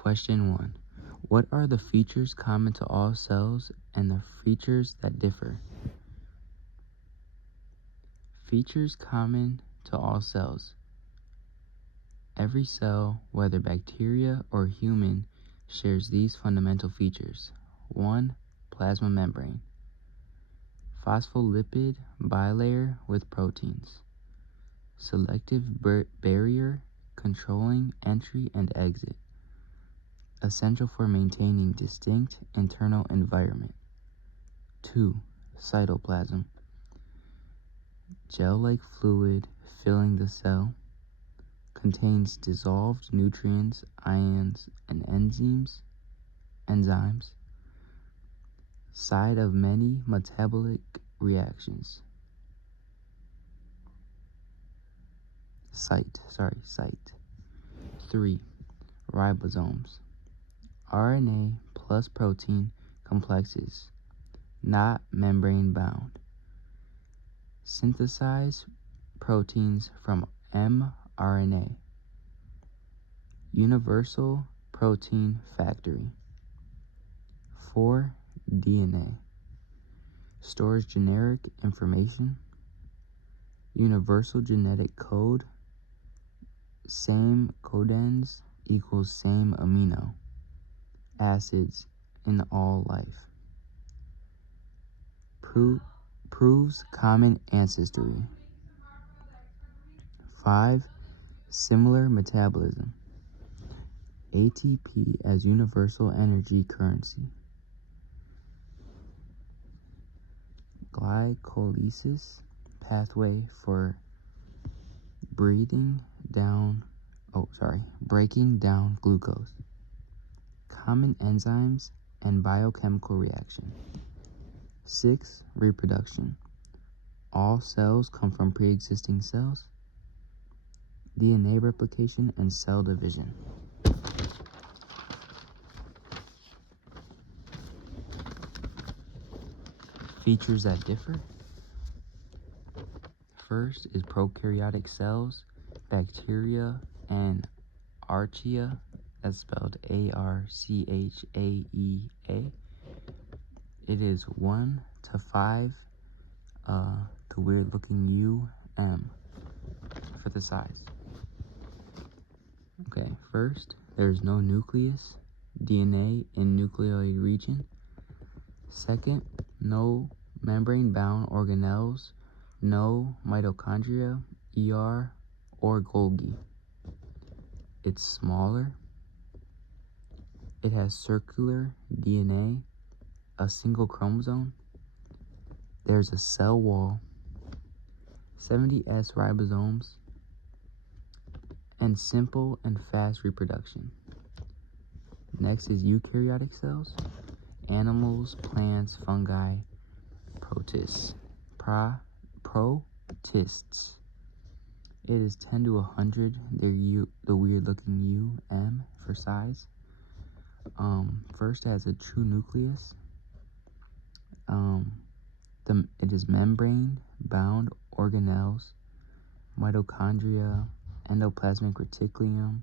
Question 1. What are the features common to all cells and the features that differ? Features common to all cells. Every cell, whether bacteria or human, shares these fundamental features. 1. Plasma membrane. Phospholipid bilayer with proteins. Selective barrier controlling entry and exit. Essential for maintaining distinct internal environment. 2. Cytoplasm. Gel-like fluid filling the cell. Contains dissolved nutrients, ions, and enzymes. Site of many metabolic reactions. Site. 3. Ribosomes. RNA plus protein complexes, not membrane bound. Synthesize proteins from mRNA. Universal protein factory. 4. DNA. Stores generic information. Universal genetic code. Same codons equals same amino acids in all life. Proves common ancestry. 5. Similar metabolism. ATP as universal energy currency. Glycolysis pathway for breaking down glucose. Common enzymes and biochemical reaction. 6. Reproduction. All cells come from pre-existing cells. DNA replication and cell division. Features that differ. First is prokaryotic cells, bacteria, and archaea, that's spelled Archaea. It is 1 to 5, the weird looking for the size. Okay, first, there's no nucleus, DNA in nucleoid region. Second, no membrane-bound organelles, no mitochondria, ER, or Golgi. It's smaller. It has circular DNA, a single chromosome. There's a cell wall, 70S ribosomes, and simple and fast reproduction. Next is eukaryotic cells, animals, plants, fungi, protists. It is 10 to 100. They're the weird looking for size. First has a true nucleus. It is membrane-bound organelles, mitochondria, endoplasmic reticulum,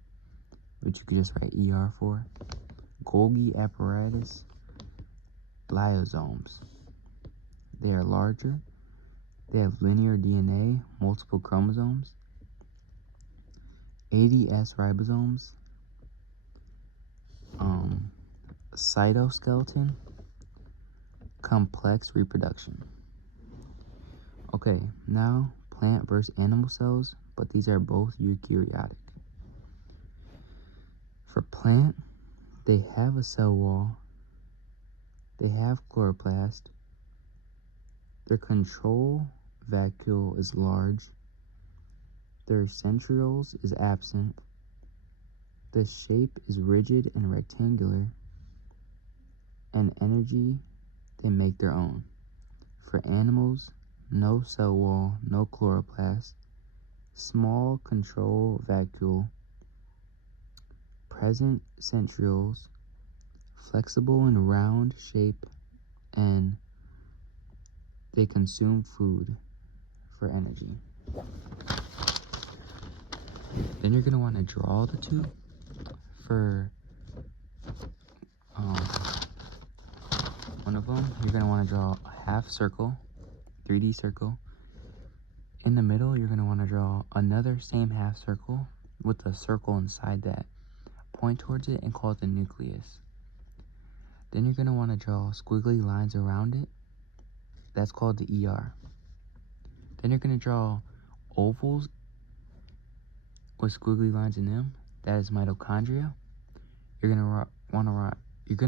which you could just write ER for, Golgi apparatus, lyosomes. They are larger. They have linear DNA, multiple chromosomes, 80S ribosomes, cytoskeleton, complex reproduction. Okay, now plant versus animal cells, but these are both eukaryotic. For plant, they have a cell wall, they have chloroplast, their control vacuole is large, their centrioles is absent, the shape is rigid and rectangular, and energy they make their own. For animals, no cell wall, no chloroplast, small control vacuole, present centrioles, flexible and round shape, and they consume food for energy. Then you're going to want to draw the two. For them, you're going to want to draw a half circle, 3D circle. In the middle, you're going to want to draw another same half circle with a circle inside that. Point towards it and call it the nucleus. Then you're going to want to draw squiggly lines around it. That's called the ER. Then you're going to draw ovals with squiggly lines in them. That is mitochondria. You're going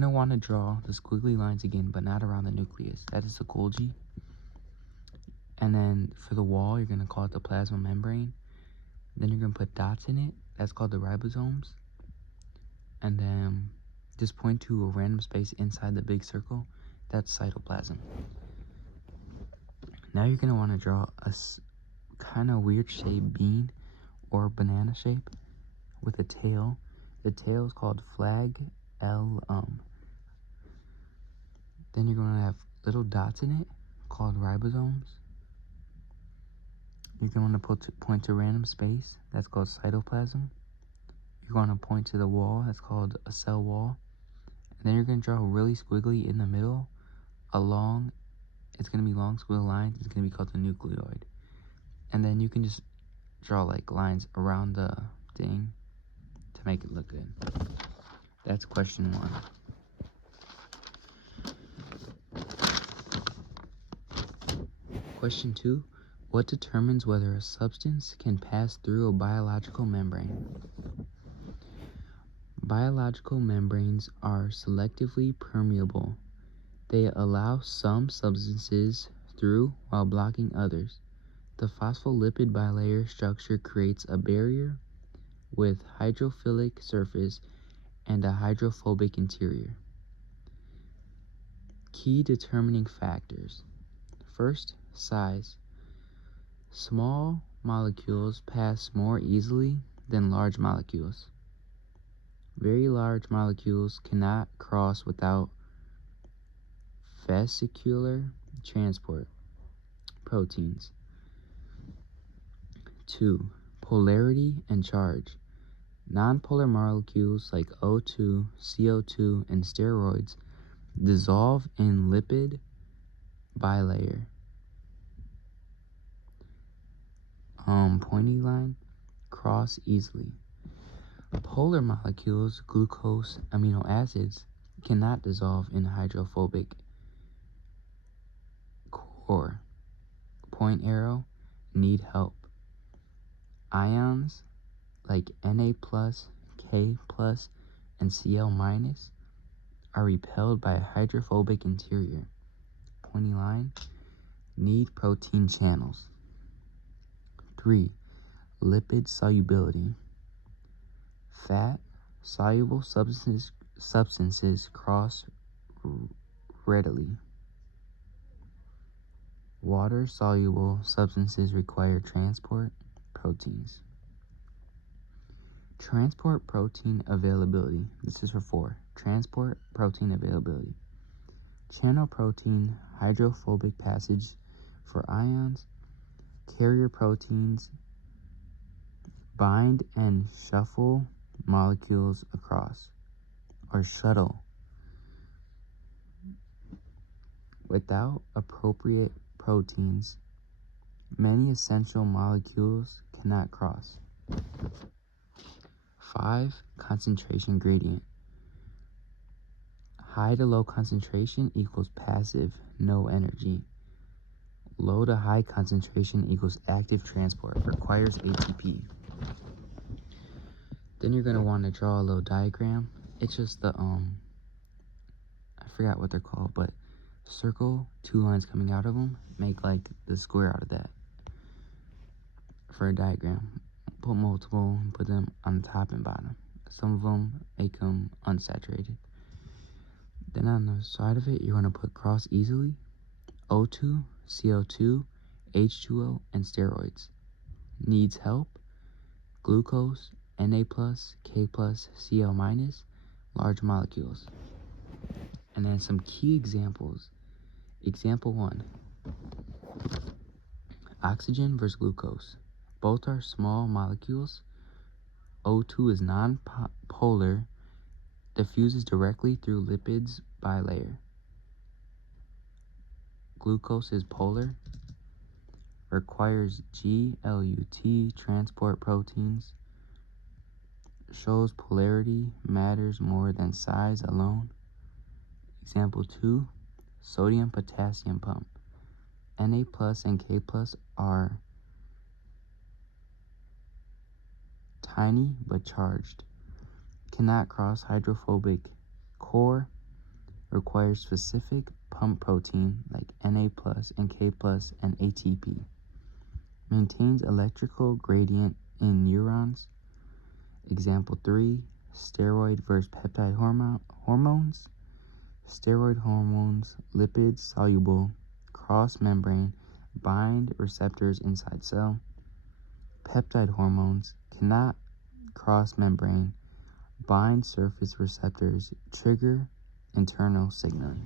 to want to draw the squiggly lines again, but not around the nucleus. That is the Golgi. And then for the wall, you're going to call it the plasma membrane. Then you're going to put dots in it. That's called the ribosomes. And then just point to a random space inside the big circle. That's cytoplasm. Now you're going to want to draw a kind of weird shaped bean or banana shape with a tail. The tail is called flag L. Then you're going to have little dots in it called ribosomes. You're going to point to random space. That's called cytoplasm. You're going to point to the wall. That's called a cell wall. And then you're going to draw really squiggly in the middle. It's going to be long squiggly lines. It's going to be called the nucleoid. And then you can just draw like lines around the thing to make it look good. That's question 1. Question 2. What determines whether a substance can pass through a biological membrane? Biological membranes are selectively permeable. They allow some substances through while blocking others. The phospholipid bilayer structure creates a barrier with hydrophilic surface and a hydrophobic interior. Key determining factors. First, size. Small molecules pass more easily than large molecules. Very large molecules cannot cross without vesicular transport. Proteins. 2. Polarity and charge. Nonpolar molecules like O2, CO2, and steroids dissolve in lipid bilayer. Pointy line, cross easily. Polar molecules, glucose, amino acids, cannot dissolve in hydrophobic core. Point arrow, need help. Ions like Na+, K+, and Cl- are repelled by a hydrophobic interior. Pointy line, need protein channels. 3. Lipid solubility. Fat soluble substances cross readily. Water soluble substances require transport. Proteins. Transport protein availability. This is for 4. Transport protein availability. Channel protein hydrophobic passage for ions. Carrier proteins bind and shuffle molecules across, or shuttle. Without appropriate proteins, many essential molecules cannot cross. 5. Concentration gradient. High to low concentration equals passive, no energy. Low to high concentration equals active transport, requires ATP. Then you're going to want to draw a little diagram. It's just the, I forgot what they're called, but circle, 2 lines coming out of them, make like the square out of that. For a diagram, put multiple and put them on top and bottom. Some of them make them unsaturated. Then on the side of it, you're going to put cross easily, O2, CO2, H2O, and steroids. Needs help, glucose, Na+, K+, Cl-, large molecules. And then some key examples. Example 1. Oxygen versus glucose. Both are small molecules. O2 is non-polar, diffuses directly through lipids bilayer. Glucose is polar. Requires GLUT transport proteins. Shows polarity matters more than size alone. Example 2, sodium potassium pump. Na plus and K plus are tiny but charged. Cannot cross hydrophobic core. Requires specific pump protein like Na plus and K plus and ATP. Maintains electrical gradient in neurons. Example 3, steroid versus peptide hormones. Steroid hormones, lipids soluble, cross-membrane, bind receptors inside cell. Peptide hormones cannot cross-membrane, bind surface receptors, trigger internal signaling.